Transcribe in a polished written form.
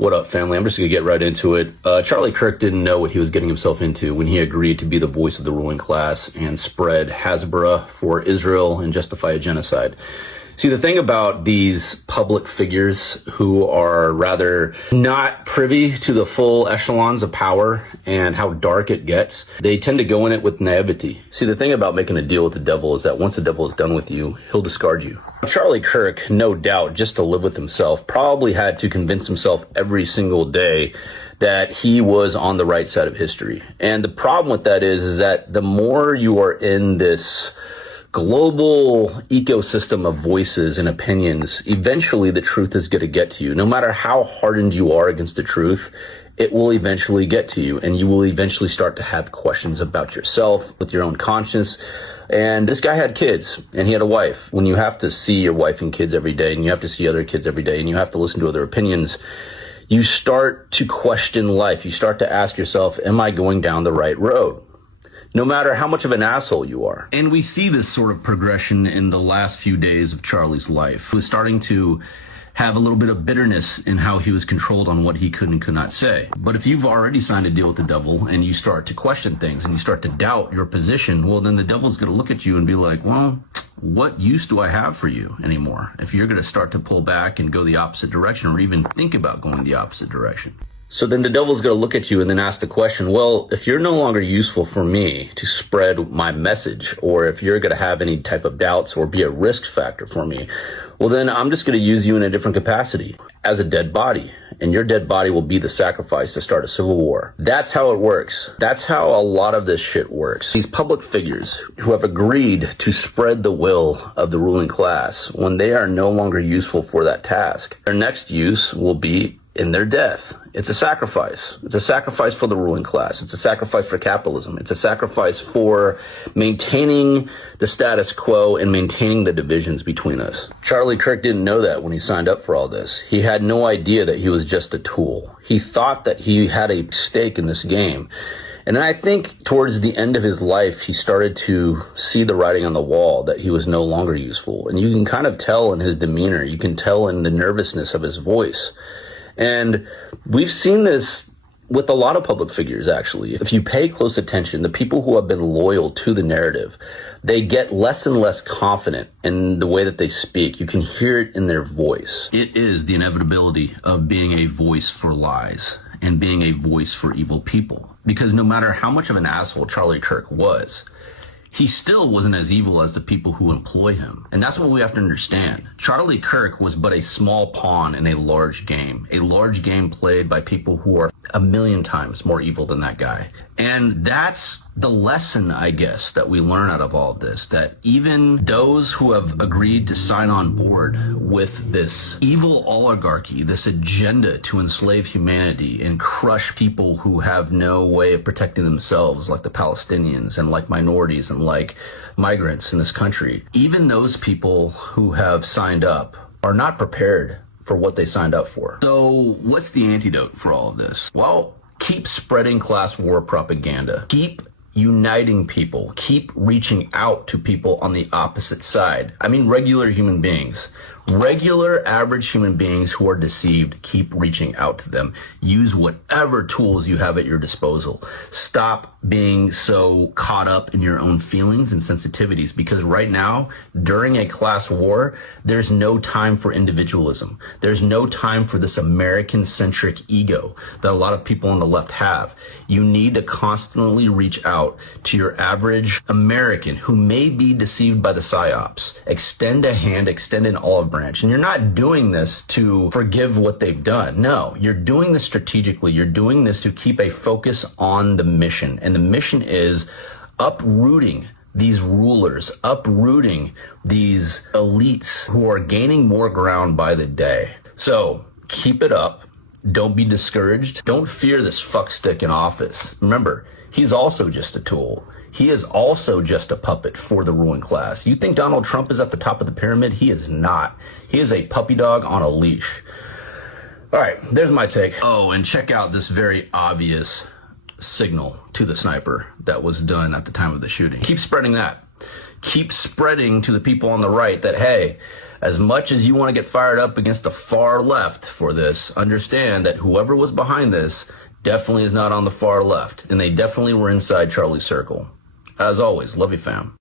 What up, family? I'm just going to get right into it. Charlie Kirk didn't know what he was getting himself into when he agreed to be the voice of the ruling class and spread Hasbara for Israel and justify a genocide. See, the thing about these public figures who are rather not privy to the full echelons of power and how dark it gets, they tend to go in it with naivety. See, the thing about making a deal with the devil is that once the devil is done with you, he'll discard you. Charlie Kirk, no doubt, just to live with himself, probably had to convince himself every single day that he was on the right side of history. And the problem with that is that the more you are in this global ecosystem of voices and opinions, eventually the truth is going to get to you. No matter how hardened you are against the truth, it will eventually get to you, and you will eventually start to have questions about yourself, with your own conscience. And this guy had kids, and he had a wife. When you have to see your wife and kids every day, and you have to see other kids every day, and you have to listen to other opinions, you start to question life. You start to ask yourself, am I going down the right road? No matter how much of an asshole you are. And we see this sort of progression in the last few days of Charlie's life. He was starting to have a little bit of bitterness in how he was controlled on what he could and could not say. But if you've already signed a deal with the devil and you start to question things and you start to doubt your position, well, then the devil's going to look at you and be like, well, what use do I have for you anymore? If you're going to start to pull back and go the opposite direction or even think about going the opposite direction. So then the devil's going to look at you and then ask the question, well, if you're no longer useful for me to spread my message, or if you're going to have any type of doubts or be a risk factor for me, well, then I'm just going to use you in a different capacity as a dead body. And your dead body will be the sacrifice to start a civil war. That's how it works. That's how a lot of this shit works. These public figures who have agreed to spread the will of the ruling class, when they are no longer useful for that task, their next use will be in their death. It's a sacrifice. It's a sacrifice for the ruling class. It's a sacrifice for capitalism. It's a sacrifice for maintaining the status quo and maintaining the divisions between us. Charlie Kirk didn't know that when he signed up for all this. He had no idea that he was just a tool. He thought that he had a stake in this game. And then I think towards the end of his life, he started to see the writing on the wall that he was no longer useful. And you can kind of tell in his demeanor. You can tell in the nervousness of his voice. And we've seen this with a lot of public figures, actually. If you pay close attention, the people who have been loyal to the narrative, they get less and less confident in the way that they speak. You can hear it in their voice. It is the inevitability of being a voice for lies and being a voice for evil people. Because no matter how much of an asshole Charlie Kirk was, he still wasn't as evil as the people who employ him. And that's what we have to understand. Charlie Kirk was but a small pawn in a large game played by people who are a million times more evil than that guy. And that's the lesson, I guess, that we learn out of all of this, that even those who have agreed to sign on board with this evil oligarchy, this agenda to enslave humanity and crush people who have no way of protecting themselves, like the Palestinians and like minorities and like migrants in this country, even those people who have signed up are not prepared for what they signed up for. So what's the antidote for all of this? Well, keep spreading class war propaganda. Keep uniting people. Keep reaching out to people on the opposite side. I mean, regular human beings. Regular, average human beings who are deceived, keep reaching out to them. Use whatever tools you have at your disposal. Stop being so caught up in your own feelings and sensitivities, because right now, during a class war, there's no time for individualism. There's no time for this American-centric ego that a lot of people on the left have. You need to constantly reach out to your average American who may be deceived by the psyops. Extend a hand, extend an olive branch. And you're not doing this to forgive what they've done. No, you're doing this strategically. You're doing this to keep a focus on the mission. And the mission is uprooting these rulers, uprooting these elites who are gaining more ground by the day. So keep it up. Don't be discouraged. Don't fear this fuckstick in office. Remember, he's also just a tool. He is also just a puppet for the ruling class. You think Donald Trump is at the top of the pyramid? He is not. He is a puppy dog on a leash. All right, there's my take. Oh, and check out this very obvious signal to the sniper that was done at the time of the shooting. Keep spreading that. Keep spreading to the people on the right that, hey, As much as you want to get fired up against the far left for this, understand that whoever was behind this definitely is not on the far left, and they definitely were inside Charlie's circle. As always, love you, fam.